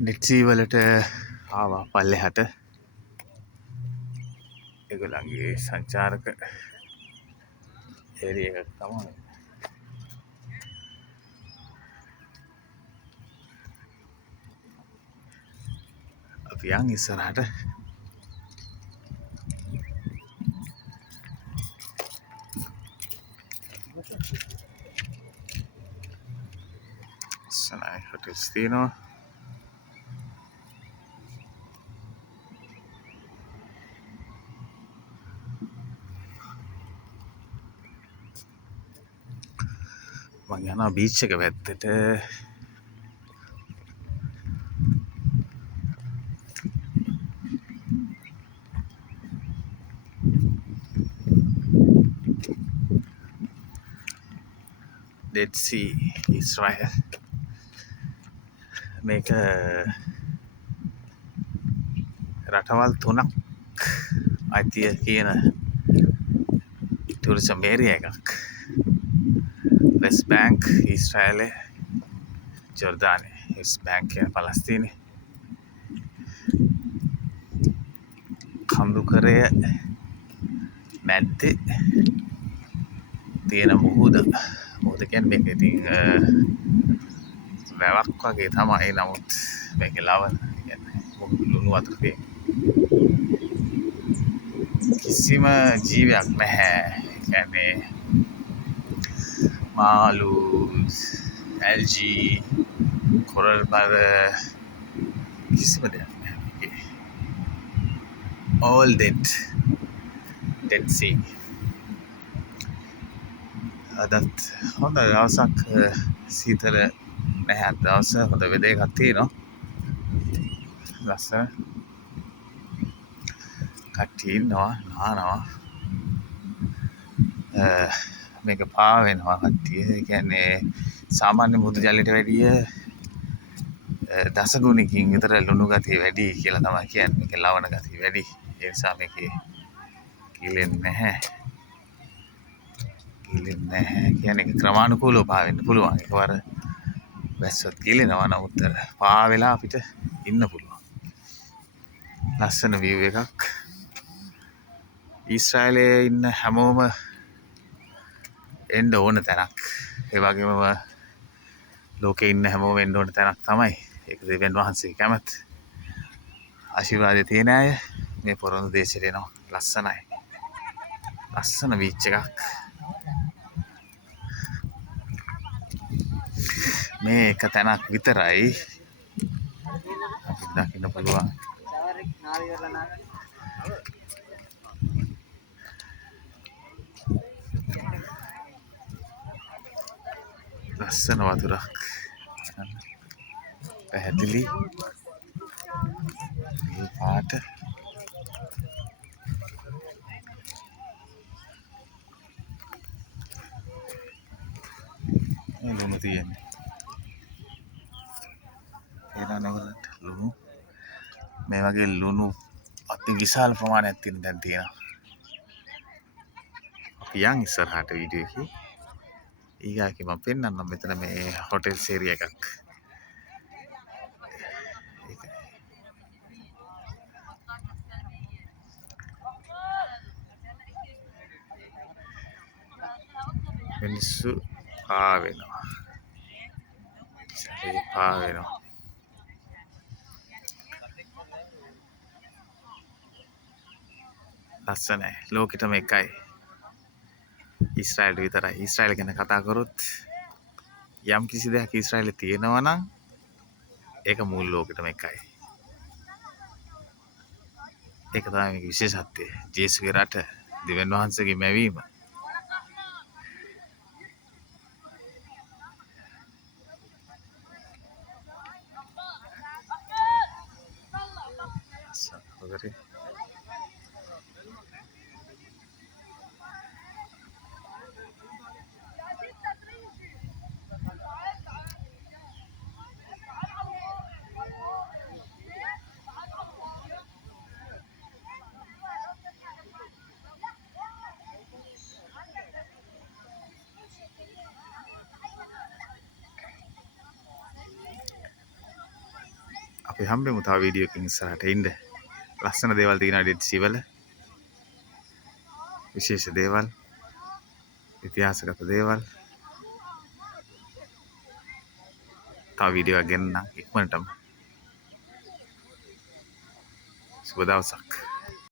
නෙට්සී වලට ආවා පල්ලෙහාට ඒගොල්ලන්ගේ සංචාරක ඒරියා එකක් තමයි. අපි යන් ඉස්සරහට සනයි හොටෙල්ස් තියෙනවා. මං යනවා බීච් එක පැත්තට. ඩෙඩ් සී ඉස්රායල් මේක රටවල් 3ක් අයිතිය කියන ටූරිසම් ඒරියා එකක්. වෙස්ට් බැංක් ඊශ්‍රායලේ, ජෝර්දානය. වෙස්ට් බැංක් කියන පලස්තීනේ, කඳුකරය මැද්දේ තියෙන මුහුද කියන්නේ මේක ඉතින් වැවක් වගේ තමයි. නමුත් මේක ලවණ කියන්නේ ලුණු වතුර තියෙන කිසිම ජීවයක් නැහැ. කියන්නේ මාළු, ඇල්ජී, කොරල් බර කිසිම දෙයක් නැහැ. all dead sea. අදත් හොඳ දවසක්. සීතල නැහැ දවස. හොඳ වෙදේ එකක් තියෙනවා. ලස්සන කට්ටිය ඉන්නවා නානවා. මේක පාවෙනවා කට්ටිය. ඒ කියන්නේ සාමාන්‍ය මුහුදු ජලයට වැඩිය දසගුණකින් විතර ලුණු ගතිය වැඩි කියලා තමයි කියන්නේ. මේකේ ලවණ ගතිය වැඩි. ඒ නිසා මේකේ කිලෙන්නේ නැහැ. කියන්නේ ක්‍රමානුකූලව පාවෙන්න පුළුවන්. එකවර වැස්සොත් කිලෙනවා. නමුත් පාවෙලා අපිට ඉන්න පුළුවන්. ලස්සන view එකක්. ඊශ්‍රායලයේ ඉන්න හැමෝම එන්න ඕන තැනක්. ඒ වගේම ලෝකේ ඉන්න හැමෝම එන්න ඕන තැනක් තමයි. ඒක දෙවියන් වහන්සේ කැමති. ආශිර්වාදය තියෙන අය මේ පොරොන්දු දේශයට එනවා. ලස්සනයි. ලස්සන බීච් එකක්. මේ එක තැනක් විතරයි අපිට දකින්න පුළුවන්. ලස්සන වතුරක්. පැහැදිලි මේ පාට. ලුණු තියෙන්නේ. ඒනනවලට ලුණු. මේ වගේ ලුණු අති විශාල ප්‍රමාණයක් තියෙන දැන් තියෙනවා. අපි යන් ඉස්සරහට වීඩියෝ එකේ. ඊගාකේ මම පෙන්නන්නම් මෙතන මේ හොටෙල් ඒරියා එකක්. මිනිස්සු පාවෙනවා. සැරේ පාවෙනවා. ලස්සනයි. ලෝකෙටම එකයි. ඊශ්‍රායලට විතරයි. ඊශ්‍රායල ගැන කතා කරොත් යම් කිසි දෙයක් ඊශ්‍රායලේ තියෙනවා නම් ඒක මුළු ලෝකෙටම එකයි. ඒක තමයි මේකේ විශේෂත්වය. ජේසුගේ රට, දෙවියන් වහන්සේගේ මැවීම. සහෝදරේ අපි හම්බෙමු තව වීඩියෝ එකකින් ඉස්සරහට ඉන්න. ලස්සන දේවල් තියෙනවා ඩෙඩ් සී වල. විශේෂ දේවල්, ඉතිහාසගත දේවල්. තව වීඩියෝ එකක් ගෙනන්නම් ඉක්මනටම. සුබ දවසක්.